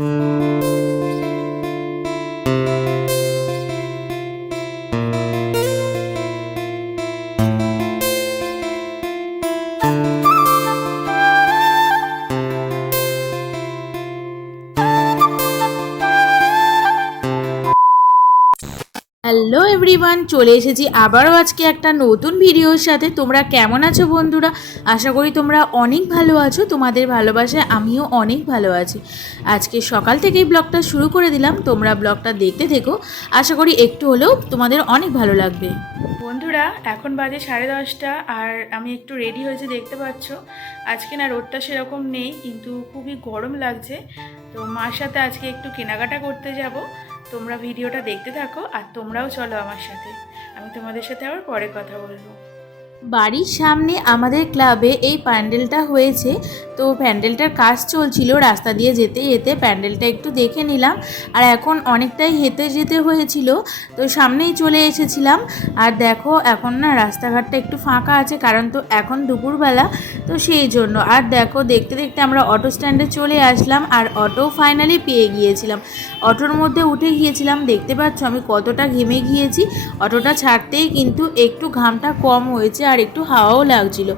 Mm-hmm. Hello everyone, চলে এসেছি আবারও আজকে একটা নতুন ভিডিওর সাথে। তোমরা কেমন আছো বন্ধুরা? আশা করি তোমরা অনেক ভালো আছো। তোমাদের ভালোবাসায় আমিও অনেক ভালো আছি। আজকে সকাল থেকেই ব্লগটা শুরু করে দিলাম। তোমরা ব্লগটা দেখতে থেকো। আশা করি একটু হলেও তোমাদের অনেক ভালো লাগবে। বন্ধুরা, এখন বাজে সাড়ে দশটা আর আমি একটু রেডি হয়েছে, দেখতে পাচ্ছ। আজকে না রোডটা সেরকম নেই, কিন্তু খুবই গরম লাগছে। তো মার সাথে আজকে একটু কেনাকাটা করতে যাব। তোমরা ভিডিওটা দেখতে থাকো আর তোমরাও চলো আমার সাথে। আমি তোমাদের সাথে আবার পরে কথা বলব। বাড়ির সামনে আমাদের ক্লাবে এই প্যান্ডেলটা হয়েছে। তো প্যান্ডেলটার কাজ চলছিল রাস্তা দিয়ে যেতে যেতে। প্যান্ডেলটা একটু দেখে নিলাম। আর এখন অনেকটাই হেঁটে যেতে হয়েছিল। তো সামনেই চলে এসেছিলাম। আর দেখো, এখন না রাস্তাঘাটটা একটু ফাঁকা আছে, কারণ তো এখন দুপুরবেলা। তো সেই জন্য। আর দেখো, দেখতে দেখতে আমরা অটো স্ট্যান্ডে চলে আসলাম। আর অটো ফাইনালি পেয়ে গিয়েছিলাম। অটোর মধ্যে উঠে গিয়েছিলাম। দেখতে পাচ্ছ আমি কতটা ঘেমে গিয়েছি। অটোটা ছাড়তেই কিন্তু একটু ঘামটা কম হয়েছে। আর একটু হাওয়াও লাগছিল।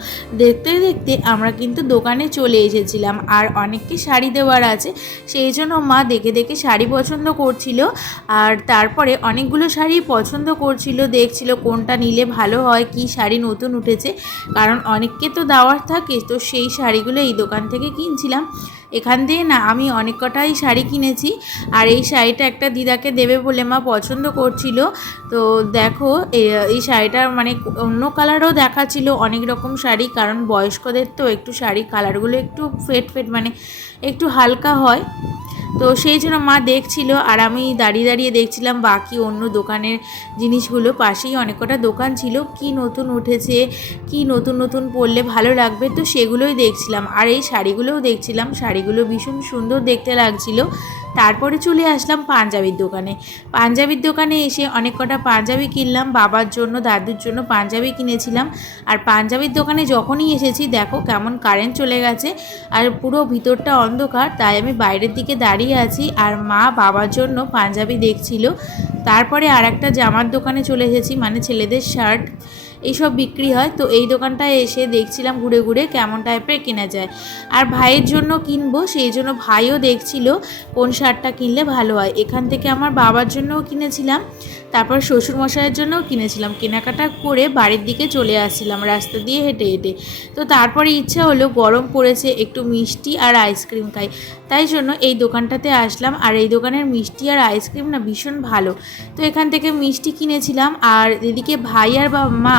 দেখতে দেখতে আমরা কিন্তু দোকানে চলে এসেছিলাম আর অনেককে শাড়ি দেওয়ার আছে। সেই জন্য মা দেখে দেখে শাড়ি পছন্দ করছিল আর তারপরে অনেকগুলো শাড়ি পছন্দ করছিল, দেখছিল কোনটা নিলে ভালো হয়, কি শাড়ি নতুন উঠেছে। কারণ অনেককে তো দেওয়ার থাকে, তো সেই শাড়িগুলো এই দোকান থেকে কিনছিলাম। এখান দিয়ে না আমি অনেক কটাই শাড়ি কিনেছি। আর এই শাড়িটা একটা দিদাকে দেবে বলে মা পছন্দ করছিল। তো দেখো এই শাড়িটার মানে অন্য কালারও দেখাচ্ছিল অনেক রকম শাড়ি, কারণ বয়স্কদের তো একটু শাড়ি কালারগুলো একটু ফেট ফেট মানে একটু হালকা হয়। তো সেই জন্য মা দেখছিল আর আমি দাঁড়িয়ে দাঁড়িয়ে দেখছিলাম বাকি অন্য দোকানের জিনিসগুলো পাশেই অনেক কটা দোকান ছিল। কি নতুন উঠেছে, কি নতুন নতুন পরলে ভালো লাগবে তো সেগুলোই দেখছিলাম। আর এই শাড়িগুলোও দেখছিলাম। শাড়িগুলো ভীষণ সুন্দর দেখতে লাগছিল। তারপরে চলে আসলাম পাঞ্জাবির দোকানে। পাঞ্জাবির দোকানে এসে অনেক কটা পাঞ্জাবি কিনলাম, বাবার জন্য, দাদুর জন্য পাঞ্জাবি কিনেছিলাম। আর পাঞ্জাবির দোকানে যখনই এসেছি, দেখো কেমন কারেন্ট চলে গেছে আর পুরো ভিতরটা অন্ধকার, তাই আমি বাইরের দিকে দাঁড়িয়ে আছি আর মা বাবার জন্য পাঞ্জাবি দেখছিল। তারপরে আর একটা জামার দোকানে চলে এসেছি মানে ছেলেদের শার্ট এইসব বিক্রি হয়। তো এই দোকানটায় এসে দেখছিলাম ঘুরে ঘুরে কেমন টাইপের কেনা যায়। আর ভাইয়ের জন্য কিনবো, সেই জন্য ভাইও দেখছিল কোন শার্টটা কিনলে ভালো হয়। এখান থেকে আমার বাবার জন্যও কিনেছিলাম। তারপর শ্বশুরমশাইয়ের জন্যও কিনেছিলাম। কেনাকাটা করে বাড়ির দিকে চলে আসছিলাম, রাস্তা দিয়ে হেঁটে হেঁটে। তো তারপরে ইচ্ছা হলো গরম পড়েছে, একটু মিষ্টি আর আইসক্রিম খাই। তাই জন্য এই দোকানটাতে আসলাম। আর এই দোকানের মিষ্টি আর আইসক্রিম না ভীষণ ভালো। তো এখান থেকে মিষ্টি কিনেছিলাম। আর এদিকে ভাই আর বা মা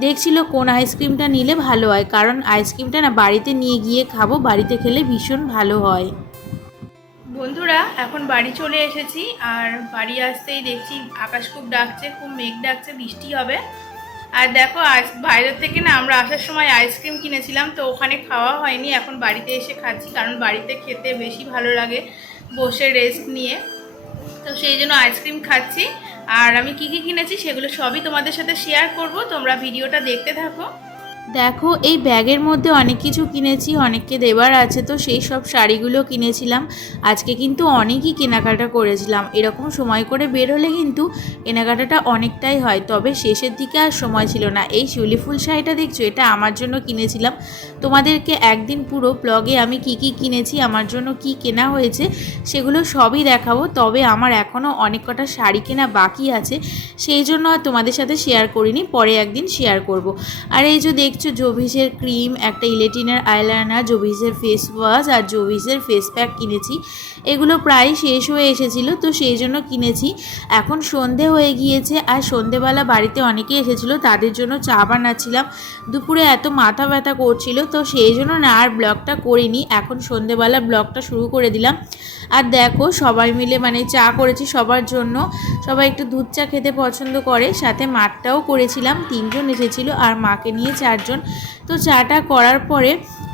দেখছিল কোন আইসক্রিমটা নিলে ভালো হয়। কারণ আইসক্রিমটা না বাড়িতে নিয়ে গিয়ে খাব, বাড়িতে খেলে ভীষণ ভালো হয়। বন্ধুরা, এখন বাড়ি চলে এসেছি। আর বাড়ি আসতেই দেখছি আকাশ খুব ডাকছে, খুব মেঘ ডাকছে, বৃষ্টি হবে। আর দেখো, আজ বাইরের থেকে না আমরা আসার সময় আইসক্রিম কিনেছিলাম, তো ওখানে খাওয়া হয়নি। এখন বাড়িতে এসে খাচ্ছি, কারণ বাড়িতে খেতে বেশি ভালো লাগে বসে রেস্ট নিয়ে। তো সেই জন্য আইসক্রিম খাচ্ছি। আর আমি কি কি কিনেছি সেগুলো সবই তোমাদের সাথে শেয়ার করব। তোমরা ভিডিওটা দেখতে থাকো। দেখো, এই ব্যাগের মধ্যে অনেক কিছু কিনেছি, অনেককে দেবার আছে, তো সেই সব শাড়িগুলো কিনেছিলাম। আজকে কিন্তু অনেকই কেনাকাটা করেছিলাম। এরকম সময় করে বের হলে কিন্তু কেনাকাটাটা অনেকটাই হয়, তবে শেষের দিকে আর সময় ছিল না। এই শিউলি ফুল শাড়িটা দেখছ? এটা আমার জন্য কিনেছিলাম। তোমাদেরকে একদিন পুরো ব্লগে আমি কি কি কিনেছি, আমার জন্য কি কেনা হয়েছে, সেগুলো সবই দেখাবো। তবে আমার এখনও অনেক কটা শাড়ি কেনা বাকি আছে, সেই জন্য আর তোমাদের সাথে শেয়ার করিনি, পরে একদিন শেয়ার করব। আর এই যে দেখছ জোভিসের ক্রিম একটা ইলেটিনের আইলাইনার জোভিসের ফেস ওয়াশ আর জোভিসের ফেস প্যাক কিনেছি। এগুলো প্রায় শেষ হয়ে এসেছিল, তো সেই জন্য কিনেছি। এখন সন্ধে হয়ে গিয়েছে আর সন্ধেবেলা বাড়িতে অনেকে এসেছিল, তাদের জন্য চা বানাচ্ছিলাম। দুপুরে এত মাথা ব্যথা করছিল, তো সেই জন্য না আর ব্লগটা করিনি। এখন সন্ধেবেলা ব্লগটা শুরু করে দিলাম। আর দেখো সবাই মিলে মানে চা করেছি সবার জন্য। সবাই একটু দুধ চা খেতে পছন্দ করে, সাথে মাঠটাও করেছিলাম, তিনজন এসেছিল আর মাকে নিয়ে চারজন। তো চাটা করার পরে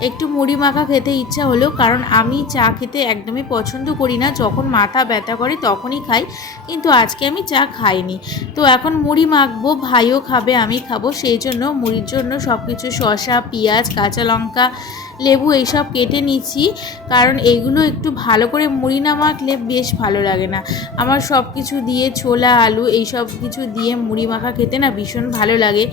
একটু মুড়ি মাখা খেতে ইচ্ছা হলো, কারণ আমি চা খেতে একদমই পছন্দ করি না। যখন মাথা ব্যথা করে তখনই খাই, কিন্তু আজকে আমি চা খাইনি। তো এখন মুড়ি মাখবো, ভাইও খাবে, আমি খাব, সেই জন্য মুড়ির জন্য সব কিছু শসা, পেঁয়াজ, কাঁচা লঙ্কা লেবু এইসব কেটে নিচ্ছি কারণ এগুলো একটু ভালো করে মুড়ি না মাখলে বেশ ভালো লাগে না। আমার সব কিছু দিয়ে ছোলা আলু এই সব কিছু দিয়ে মুড়ি মাখা খেতে না ভীষণ ভালো লাগে।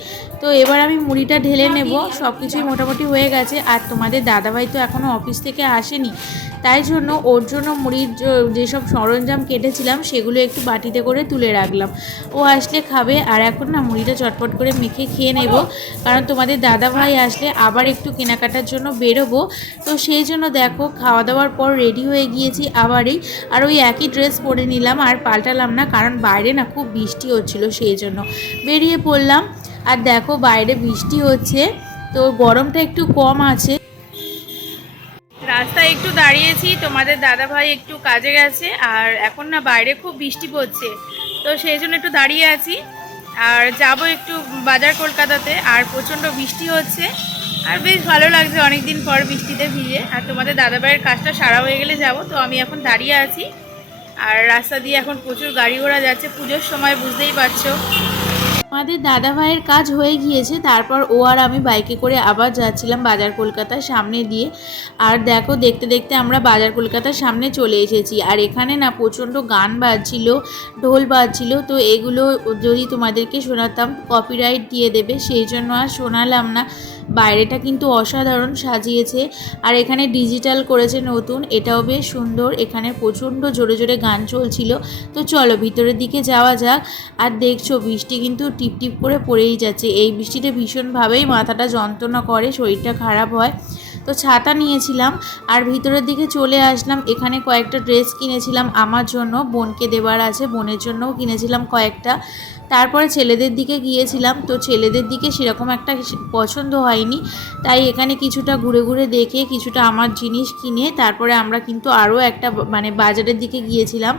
তো এবার আমি মুড়িটা ঢেলে নেব সব কিছুই মোটামুটি হয়ে গেছে। আর তোমাদের দাদাভাই তো এখনও অফিস থেকে আসেনি। তাই জন্য ওর জন্য মুড়ির যেসব সরঞ্জাম কেটেছিলাম, সেগুলো একটু বাটিতে করে তুলে রাখলাম। ও আসলে খাবে, আর এখন না মুড়িটা চটপট করে মেখে খেয়ে নেব। কারণ তোমাদের দাদা ভাই আসলে আবার একটু কেনাকাটার জন্য বেরোবো। তো সেই জন্য দেখো খাওয়া দাওয়ার পর রেডি হয়ে গিয়েছি আবারই। আর ওই একই ড্রেস পরে নিলাম, আর পাল্টালাম না, কারণ বাইরে না খুব বৃষ্টি হচ্ছিল সেই জন্য। বেরিয়ে পড়লাম, আর দেখো বাইরে বৃষ্টি হচ্ছে, তো গরমটা একটু কম আছে। একটু দাঁড়িয়েছি, তোমাদের দাদা ভাই একটু কাজে গেছে, আর এখন না বাইরে খুব বৃষ্টি পড়ছে, তো সেই জন্য একটু দাঁড়িয়ে আছি। আর যাব একটু বাজার কলকাতাতে, আর প্রচণ্ড বৃষ্টি হচ্ছে, আর বেশ ভালো লাগছে অনেক দিন পর বৃষ্টিতে ভিজে, আর তোমাদের দাদা ভাইয়ের কাজটা সারা হয়ে গেলে যাব, তো আমি এখন দাঁড়িয়ে আছি। আর রাস্তা দিয়ে এখন প্রচুর গাড়ি ঘোড়া যাচ্ছে, পুজোর সময় বুঝতেই পারছ। আমাদের দাদা ভাইয়ের কাজ হয়ে গিয়েছে, তারপর ও আর আমি বাইকে করে আবার যাচ্ছিলাম বাজার কলকাতার সামনে দিয়ে। আর দেখো, দেখতে দেখতে আমরা বাজার কলকাতার সামনে চলে এসেছি। আর এখানে না প্রচণ্ড গান বাজছিল, ঢোল বাজছিল, তো এগুলো যদি তোমাদেরকে শোনাতাম কপিরাইট দিয়ে দেবে, সেই জন্য আর শোনালাম না। বাইরেটা কিন্তু অসাধারণ সাজিয়েছে। আর এখানে ডিজিটাল করেছে নতুন, এটাও বেশ সুন্দর। এখানে প্রচণ্ড জোরে জোরে গান চলছিল। তো চলো, ভিতরের দিকে যাওয়া যাক। আর দেখছ, বৃষ্টি কিন্তু টিপটিপ টিপ করে পড়েই যাচ্ছে। এই বৃষ্টিতে ভীষণভাবেই মাথাটা যন্ত্রণা করে, শরীরটা খারাপ হয়। তো ছাতা নিয়েছিলাম আর ভিতরের দিকে চলে আসলাম। এখানে কয়েকটা ড্রেস কিনেছিলাম আমার জন্য, বোনকে দেবার আছে, বোনের জন্যও কিনেছিলাম কয়েকটা। তারপরে ছেলেদের দিকে গিয়েছিলাম, তো ছেলেদের দিকে সেরকম একটা পছন্দ হয়নি। তাই এখানে কিছুটা ঘুরে ঘুরে দেখে, কিছুটা আমার জিনিস কিনে, তারপরে আমরা কিন্তু আরও একটা মানে বাজারের দিকে গিয়েছিলাম।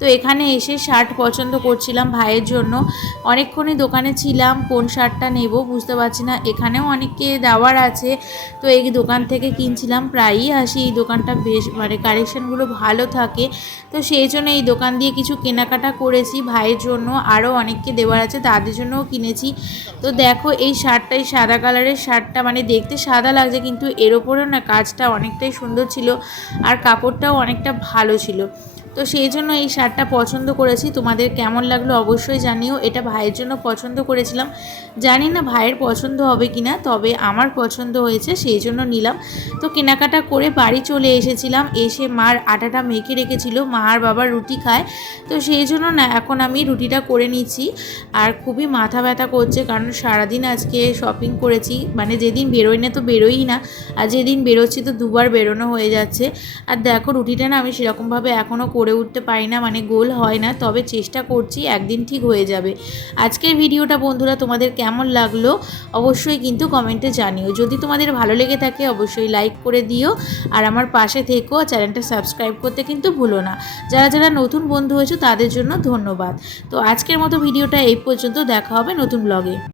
তো এখানে এসে শার্ট পছন্দ করছিলাম ভাইয়ের জন্য। অনেকক্ষণই দোকানে ছিলাম, কোন শার্টটা নেব বুঝতে পারছি না। এখানেও অনেককে দেওয়ার আছে। তো এই দোকান থেকে কিনছিলাম, প্রায়ই আসি এই দোকানটা বেশ মানে কালেকশানগুলো ভালো থাকে। তো সেই জন্য এই দোকান দিয়ে কিছু কেনাকাটা করেছি, ভাইয়ের জন্য আরও অনেককে দেওয়ার আছে, তাদের জন্যও কিনেছি। তো দেখো এই শার্টটাই সাদা কালারের শার্টটা মানে দেখতে সাদা লাগছে, কিন্তু এর ওপরেও না কাজটা অনেকটাই সুন্দর ছিল, আর কাপড়টাও অনেকটা ভালো ছিল। তো সেই জন্য এই শার্টটা পছন্দ করেছি। তোমাদের কেমন লাগল অবশ্যই জানিও। এটা ভাইয়ের জন্য পছন্দ করেছিলাম। জানি না ভাইয়ের পছন্দ হবে কি না তবে আমার পছন্দ হয়েছে, সেই জন্য নিলাম। তো কেনাকাটা করে বাড়ি চলে এসেছিলাম। এসে মার আটাটা মেখে রেখেছিল। মা আর বাবা রুটি খায়। তো সেই জন্য না, এখন আমি রুটিটা করে নিচ্ছি। আর খুবই মাথা ব্যথা করছে, কারণ সারাদিন আজকে শপিং করেছি। মানে যেদিন বেরোই না তো বেরোই না। আর যেদিন বেরোচ্ছি তো দুবার বেরোনো হয়ে যাচ্ছে। আর দেখো রুটিটা না আমি সেরকমভাবে এখনও করে উঠতে পারি না মানে গোল হয় না, তবে চেষ্টা করছি, একদিন ঠিক হয়ে যাবে। আজকের ভিডিওটা বন্ধুরা তোমাদের কেমন লাগল অবশ্যই কিন্তু কমেন্টে জানিও। যদি তোমাদের ভালো লেগে থাকে অবশ্যই লাইক করে দিও, আর আমার পাশে থেকো চ্যানেলটা সাবস্ক্রাইব করতে কিন্তু ভুলো না। যারা যারা নতুন বন্ধু হয়েছো তাদের জন্য ধন্যবাদ। তো আজকের মতো ভিডিওটা এই পর্যন্ত, দেখা হবে নতুন ব্লগে